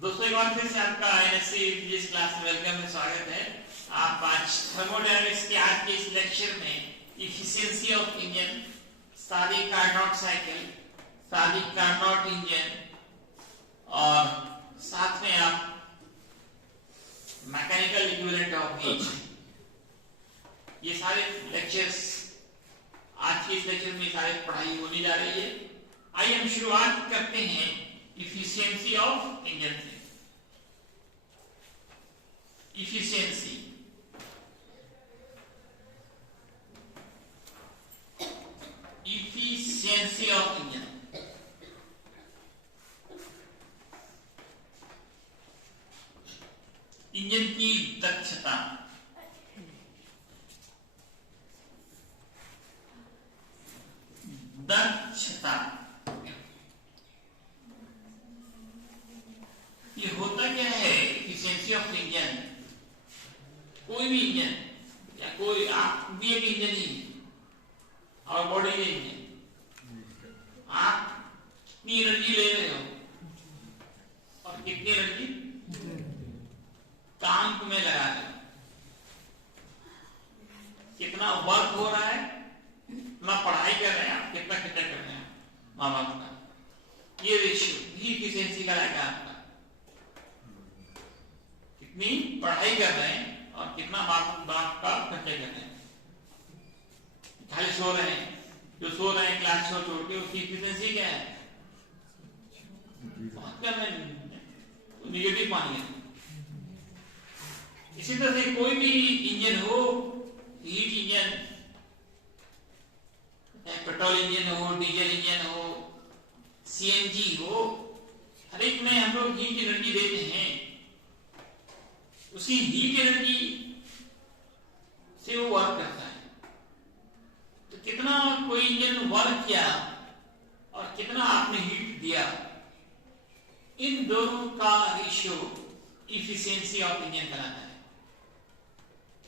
दोस्तों एक बार फिर से आपका एनएससी फिजिक्स क्लास में वेलकम है, स्वागत है। आप आज थर्मोडायनामिक्स के आज के इस लेक्चर में इफिशिएंसी ऑफ इंजन, स्टालिक कार्नोट साइकिल, स्टालिक कार्नोट इंजन और साथ में आप मैकेनिकल इक्विवेलेंट ऑफ हीट, ये सारे लेक्चर्स आज के इस लेक्चर में सारे पढ़ाई होने जा रही है। आइए हम शुरुआत करते हैं इफिशिएंसी ऑफ इंजन से। इफिशिएंसी ऑफ इंजन, इंजन की दक्षता। ये होता क्या है इफिशिएंसी ऑफ इंजन? कोई भी इंजन या कोई आप भी एक इंजन ही और बॉडी के इंजन, आप कितनी एनर्जी ले रहे हो और कितनी एनर्जी काम में लगा रहे हो, कितना वर्क हो रहा है, कितना पढ़ाई कर रहे हैं आप, कितना खर्चा कर रहे हैं माँ बाप का, ये रेशियो ही इफिशिएंसी का रहेगा आपका। कितनी पढ़ाई कर रहे हैं और कितना बाप का खर्चा कर रहे हैं। खाली सो रहे हैं, जो सो रहे हैं क्लास छोड़ के, उसकी इफिशिएंसी क्या है? बहुत कम है, निगेटिव मानिए। इसी तरह से कोई भी इंजन हो, हीट इंजन, पेट्रोल इंजन हो, डीजल इंजन हो, सीएनजी हो, हर एक में हम लोग हीट एनर्जी देते हैं। उसी हीट एनर्जी से वो वर्क करता है। तो कितना कोई इंजन वर्क किया और कितना आपने हीट दिया, इन दोनों का रेशियो इफिशिएंसी ऑफ इंजन कहलाता है।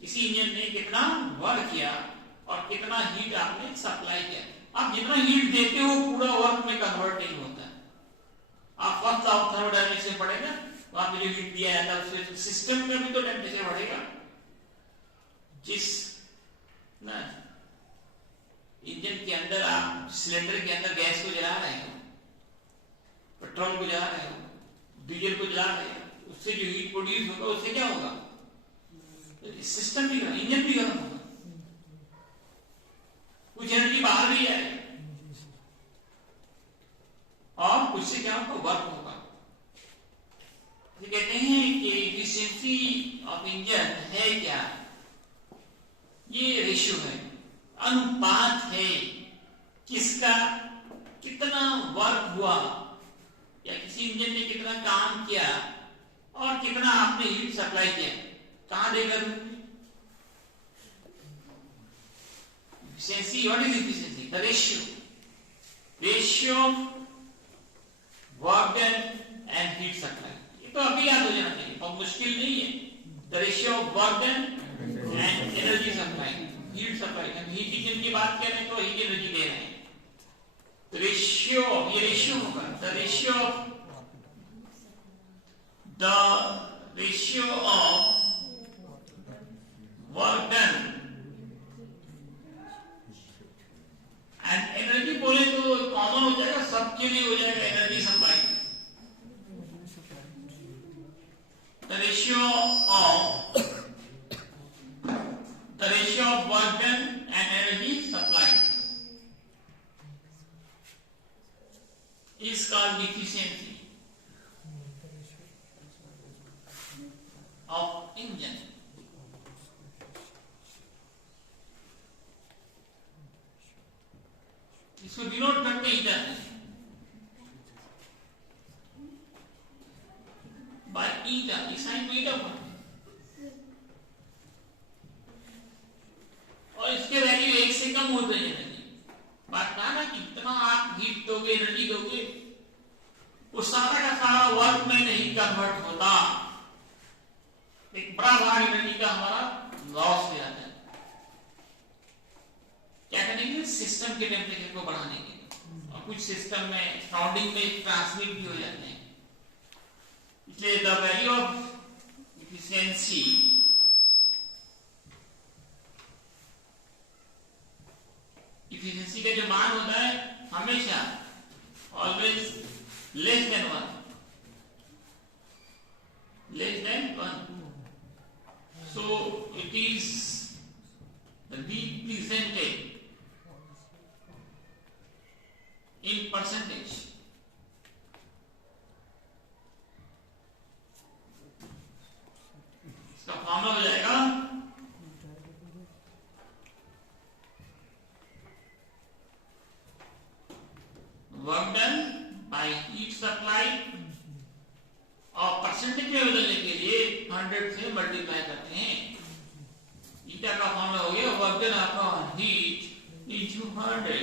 इसी इंजन ने कितना वर्क किया और कितना हीट आपने सप्लाई किया। आप जितना हीट देते हो पूरा वर्क में कन्वर्ट नहीं होता है। आप फर्स्ट ऑफ थर्मोडायनामिक्स में पढ़ेगा, वहां पे जो हीट दिया जाता है उससे सिस्टम में भी तो टेम्परेचर बढ़ेगा। जिस ना इंजन के अंदर आप सिलेंडर के अंदर गैस को जला रहे हो, पेट्रोल को जला रहे हो, डीजल को जला रहे हो, उससे जो हीट प्रोड्यूस होगा उससे क्या होगा? सिस्टम भी गर्म, इंजन भी गर्म होगा, कुछ एनर्जी बाहर भी आएगी और कुछ से क्या होगा? वर्क होगा। ये कहते हैं कि इफिशिएंसी ऑफ इंजन है क्या? ये रेशियो है, अनुपात है, किसका कितना वर्क हुआ या किसी इंजन ने कितना काम किया और कितना आपने हीट सप्लाई किया। कहां देकर efficiency? What is efficiency? The ratio of work done and heat supply. ये तो अभी याद हो जाना चाहिए, बहुत मुश्किल नहीं है। The ratio of work done and energy supply, heat supply। हम हीट इंजन की बात कर रहे हैं तो हीट एनर्जी दे रहे हैं। The ratio, ये रेशियो होगा, the ratio of work done and energy बोले तो कॉमन हो जाएगा, सबके लिए हो जाएगा energy supply. The ratio of work done and energy supply is called efficiency of engine. इसको डिनोट करते ही जाते हैं बाय ईटा, साइन को ईटा पढ़ते हैं और इसके वैल्यू 1 से कम होते हैं। एनर्जी बात कहा ना कि इतना आप हीट दोगे, एनर्जी दोगे, वो सारा का सारा वर्क में नहीं कन्वर्ट होता। एक बड़ा भाग एनर्जी का हमारा लॉस हो जाता है। क्या करेंगे? सिस्टम के टेम्परेचर को बढ़ाने के लिए, और कुछ सिस्टम में सराउंडिंग में ट्रांसमिट भी हो जाते हैं। इसलिए less than 1. Less than 1. So it is represented in percentage. इसका फॉर्मूला हो जाएगा work done by heat supply, और परसेंटेज में बदलने के लिए 100 से मल्टीप्लाई करते हैं। ईटा का फॉर्मूला हो गया work done upon heat into 100,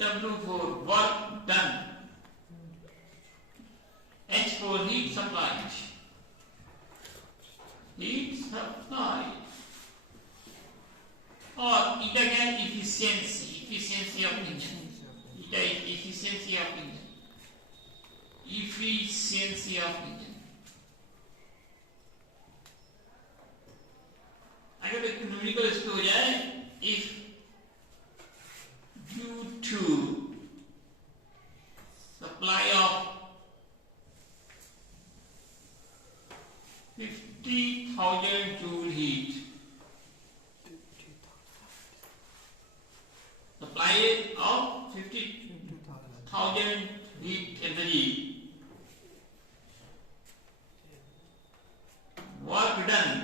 W for work done, H for heat supplied. Heat supplied. और ईटा क्या है? Efficiency of engine. Eta efficiency of engine. Efficiency of engine. अगर एक न्यूमेरिकल इसको हो जाए, if due to supply of 50,000 joule heat, supply of 50,000 heat energy, work done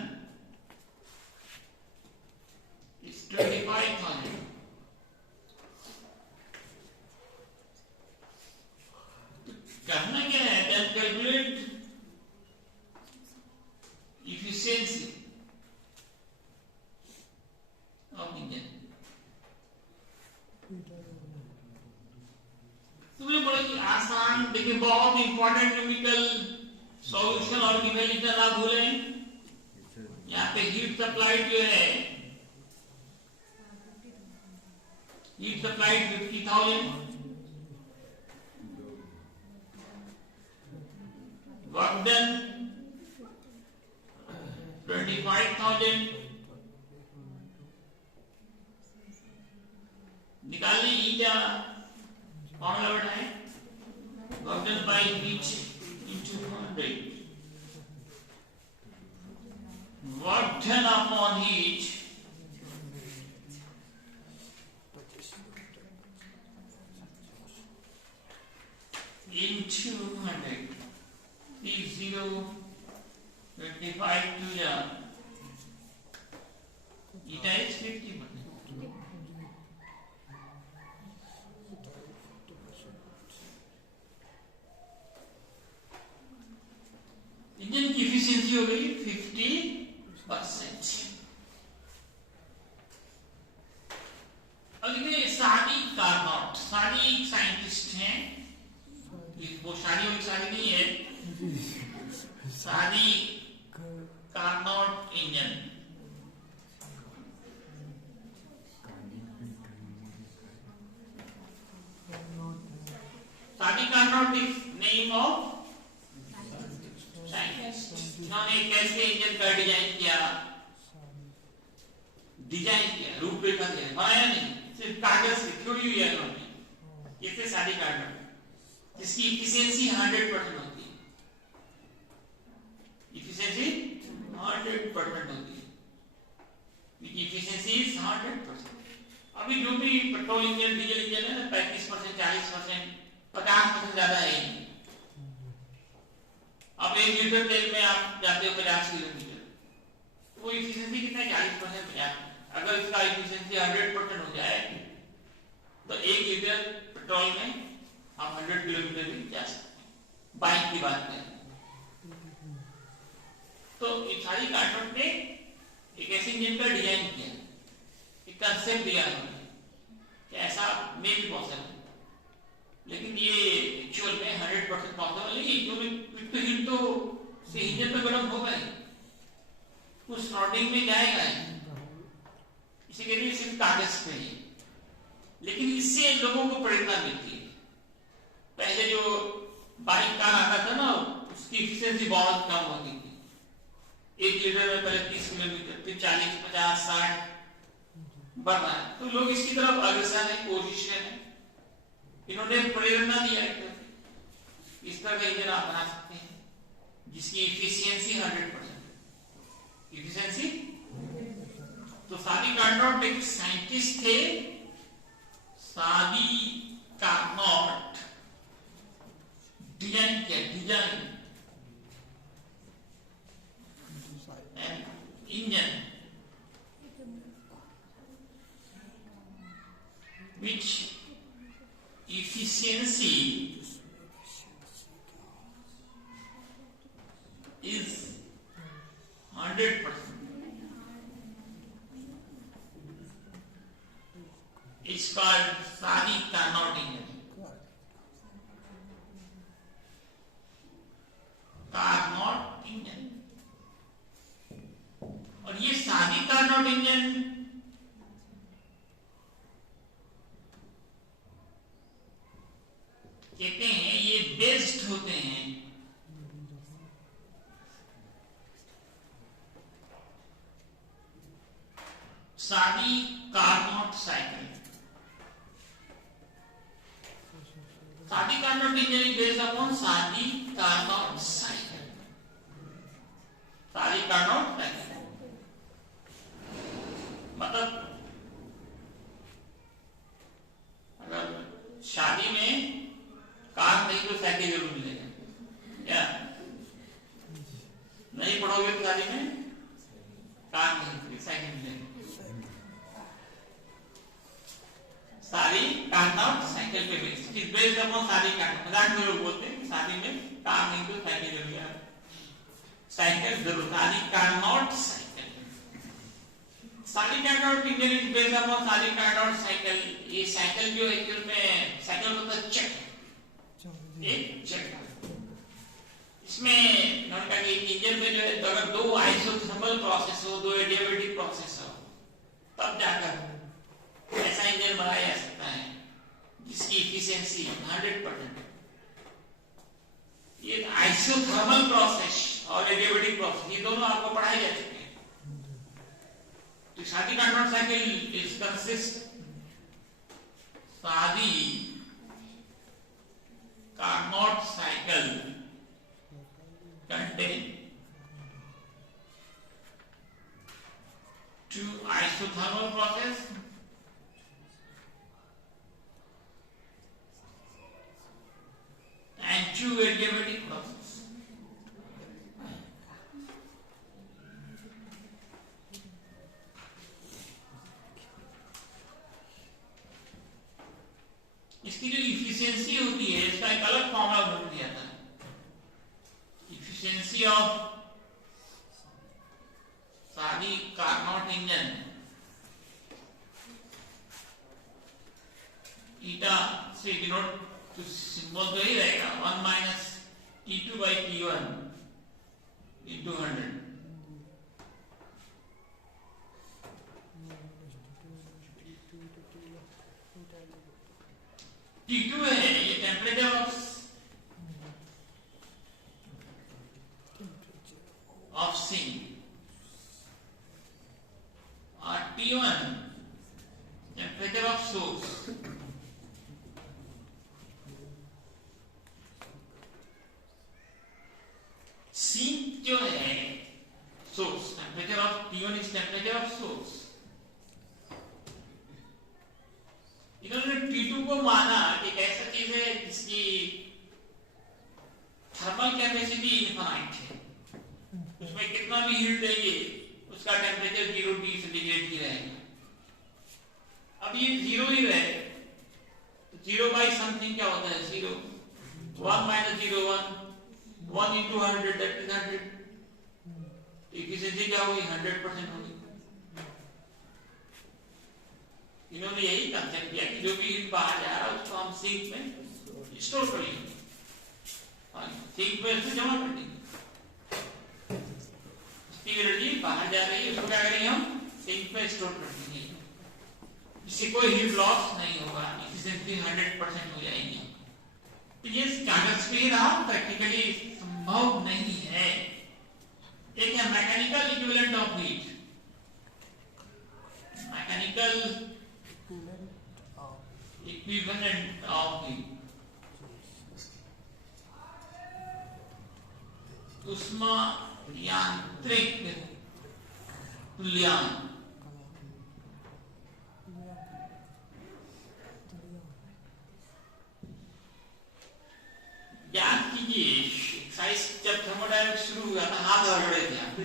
is 25,000. करना क्या है? Then calculate efficiency of engine. तुम्हें बड़ा ही आसान, देखिए बहुत इंपॉर्टेंट न्यूमेरिकल सॉल्यूशन और निकालना ना भूलें। यहाँ पे हीट सप्लाई जो है, हीट सप्लाई 50,000, work done 25,000, निकालने ईटा फॉर्मूला बढ़ाएं, work done by heat into 100, work done upon heat into 100, 25 to the eta is 50%. Engine की एफिशिएंसी हो गई 50%। अब देखिए सादी कार्नोट, सादी एक साइंटिस्ट हैं, वो शादी वाली सादी नहीं है, सादी कार्नोट इंजन। सादी Carnot is name of scientist, जिन्होंने कैसे इंजन का डिजाइन किया, रूपरेखा दिया, बनाया नहीं, सिर्फ कागज से छोड़ी हुई है उन्होंने। कैसे सादी कार्नोट, जिसकी इफिशिएंसी 100% होती है, इफिशिएंसी 100% होती है, इफिशिएंसी इज 100%। अभी जो भी पेट्रोल इंजन, डीजल इंजन है ना, 35%, 40%, 50% ज्यादा है। अब 1 लीटर तेल में आप जाते हो 50 किलोमीटर, वो इफिशिएंसी कितना है? 40%, 50%। अगर इसका इफिशिएंसी 100% हो जाए तो 1 लीटर पेट्रोल में आप 100 किलोमीटर भी जा सकते हैं। बाइक की बात करें तो ये सारी कार्नोट ने एक ऐसे इंजन का डिजाइन किया, एक कंसेप्ट दिया उन्होंने कि ऐसा मे भी पॉसिबल, लेकिन ये एक्चुअल में 100% पॉसिबल नहीं, क्योंकि हीट तो से इंजन तो गर्म होगा ही, कुछ स्लॉटिंग में जाएगा, इसी के लिए सिर्फ कागज पे ही। लेकिन इससे लोगों को प्रेरणा मिलती है। पहले जो बाइक कार आता था ना, उसकी एफिशिएंसी बहुत कम होती थी, 1 लीटर में पहले 30 किलोमीटर, फिर 40, 50, 60 बढ़ रहा है, तो लोग इसकी तरफ अग्रसर है, कोशिश करें। इन्होंने प्रेरणा दिया इस तरह का इंजन आप बना सकते हैं जिसकी इफिशियंसी 100%। इफिशियंसी तो सादी कार्नोट एक साइंटिस्ट थे, सादी कार्नोट डिजाइन किया, design engine which efficiency is 100%. It's called सादी कार्नोट इंजन। कार्नोट इंजन, और ये सादी कार्नोट इंजन कहते हैं ये बेस्ड होते हैं सादी कार्नोट साइकिल। सादी Carnot engine is based upon सादी कार्नोट साइकिल। सादी कार्नोट साइकिल मतलब अगर शादी में कार नहीं तो साइकिल जरूर मिलेगा, क्या नहीं पढ़ोगे तो शादी में कार नहीं साइकिल मिलेगा। सारी कार्नोट साइकिल पे बेस्ड, इज बेस्ड अपॉन सारी कार्नोट। मजाक में लोग बोलते हैं शादी में कार नहीं तो साइकिल जरूर, साइकिल जरूर। सारी कार्नोट साइकिल, सारी Carnot engine is based upon सारी कार्नोट साइकिल। ये साइकिल जो एक्चुअल में साइकिल मतलब चक्र, एक चक्र। इसमें इंजन में जो है अगर दो आइसोथर्मल प्रोसेस हो, दो एडियाबेटिक प्रोसेस हो, तब जाकर ऐसा इंजन बनाया जा सकता है जिसकी इफिशियंसी 100%। ये आइसोथर्मल प्रोसेस और एडियाबेटिक प्रोसेस ये दोनों आपको पढ़ाए जा चुके हैं। तो शादी कार्नोट साइकिल इज कंसिस्ट शादी Carnot cycle contain two isothermal process and two adiabatic process. इसकी जो इफिशियंसी होती है इसका एक अलग फॉर्मूला बन दिया था। इफिशियंसी ऑफ सादी कार्नोट इंजन ईटा से डिनोट तो सिंबल तो ही रहेगा 1 minus T2 by T1 into 100। T2 है ये टेम्परेचर ऑफ सिंक, और T1 temperature of source. Sink जो है source, temperature of T1 is temperature of source. इन्होंने T2 को माना कि एक ऐसा चीज है जिसकी थर्मल कैपेसिटी इनफाइनाइट है, उसमें कितना भी हीट देंगे उसका टेम्परेचर 0 डिग्री सेंटीग्रेड ही रहेगा। अब ये 0 ही रहे तो 0 बाई समथिंग क्या होता है 0, 1 minus 0 1 into 100 that is 100। Efficiency क्या होगी 100% होगी। इन्होंने यही कंसेप्ट किया कि जो भी हीट बाहर जा रहा है उसको हम सिंक में स्टोर कर लेंगे, सिंक में उसको जमा कर देंगे। एनर्जी बाहर जा रही है उसको क्या करेंगे हम सिंक में स्टोर कर देंगे, इससे कोई हीट लॉस नहीं होगा, इफिशिएंसी 100% हो जाएगी। तो ये कागज पे रहा, प्रैक्टिकली संभव नहीं है। एक है mechanical equivalent of heat, mechanical equivalent of heat, उष्मा यांत्रिक तुल्यांक। याद कीजिए एक्सरसाइज जब थर्मोडायनामिक्स शुरू हुआ था हाथ रगड़े थे आप,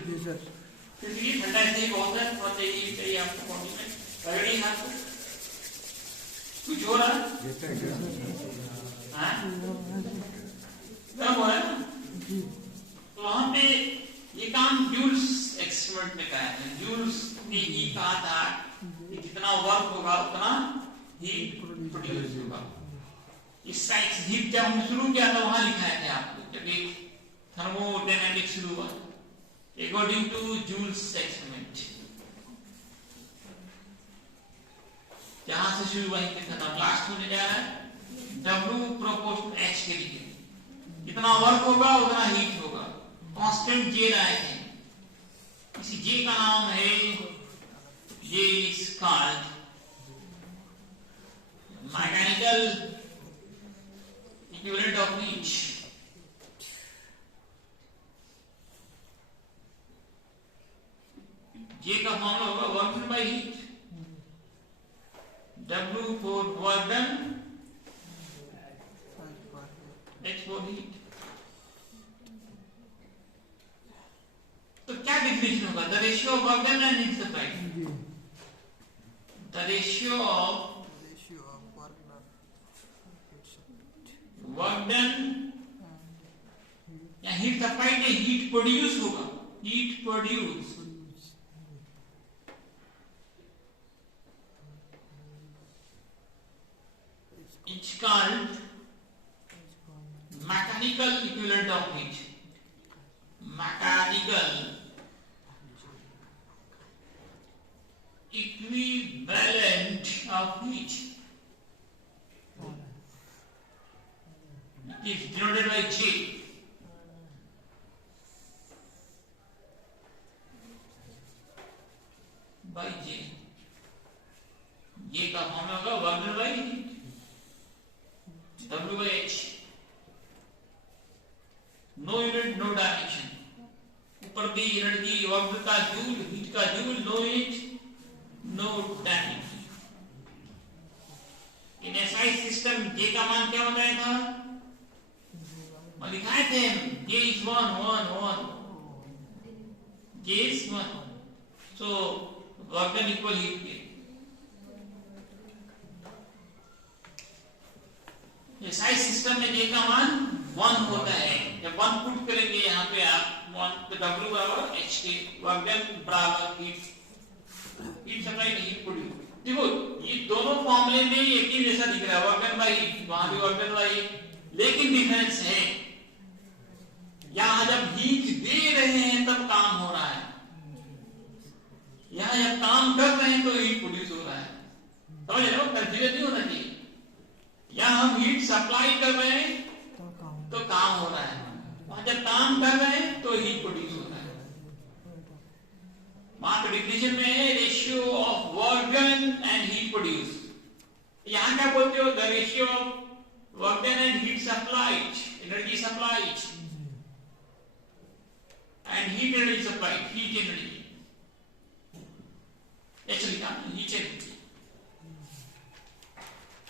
क्योंकि ठंडा इसलिए बहुत है, थोड़ा तेजी चाहिए आपको बॉडी में, रगड़िए हाथ को। कुछ हो रहा है? गर्म हो रहा है ना? तो वहां पे ये काम जूल्स एक्सपेरिमेंट में कराया था। जूल्स ने ये कहा था कि जितना वर्क होगा उतना हीट प्रोड्यूस होगा। इस साइंस हीट जब हम शुरू किया था वहां लिखाया था आपको, जब एक थर्मोडायनामिक्स शुरू हुआ अकॉर्डिंग टू जूल्स एक्सपेरिमेंट, जहां से शुरू वहीं पे खत्म, लास्ट होने जा रहा है W प्रोपोर्शनल H के लिए। जितना वर्क होगा उतना हीट होगा। कांस्टेंट J लाए थे, इसी J का नाम है J is called mechanical equivalent of heat। J का फॉर्मूला होगा work done by heat, W for work done, H for heat। तो क्या डेफिनेशन होगा? The ratio of work done and heat supply, the ratio of work done या heat supply के heat produce होगा, heat produce it's called mechanical equivalent of heat, mechanical equivalent of heat is denoted by J। by J, ये का formula होगा work done by heat, W by H, no unit no dimension, ऊपर दी energy work का joule, heat का joule, no unit no dimension. In SI system J का मान क्या होता है था? और लिखाए थे J is 1 1 1, J is 1, so work done equal heat के। एसआई सिस्टम में J का मान 1 होता है। जब 1 पुट करेंगे यहाँ पे आप 1, तो W बराबर H के, वर्क डन बराबर हीट सप्लाई नहीं हीट प्रोड्यूस। देखो ये दोनों फॉर्मूले में एक ही जैसा दिख रहा है, वर्क डन बाय हीट, वहां भी वर्क डन बाय हीट, लेकिन डिफरेंस है यहां जब हीट दे रहे हैं तब काम हो रहा है, यहां जब काम कर रहे हैं तो हीट प्रोड्यूस हो रहा है। समझ रहे हो? कंफ्यूजन नहीं होना चाहिए। यहां हम हीट सप्लाई कर रहे हैं तो काम हो रहा है, वहां जब काम कर रहे हैं तो हीट प्रोड्यूस हो रहा है। वहां पे डिफिनेशन में है ratio of work done and heat produce, यहां क्या बोलते हो? The ratio of work done and heat supplied, energy supplied and heat energy supplied, heat energy actually heat energy.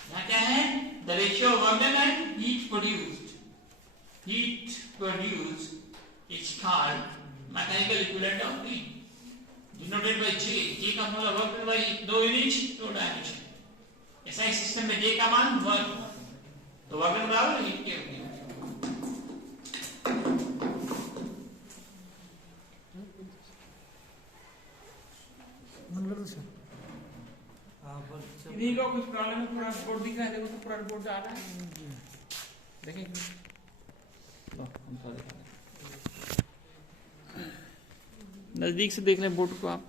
यहाँ क्या है? The ratio of work done and heat produced, heat produced is called mechanical equivalent of heat, denoted by J। J का मतलब work done by heat, no unit no dimension. ऐसा system में J का मान 1, तो वर्क डन बराबर heat के होगी। इन्हीं का कुछ प्रॉब्लम है, पूरा बोर्ड दिख रहा है, देखो तो पूरा बोर्ड आ रहा है, देखिए नजदीक से देख लें बोर्ड को आप।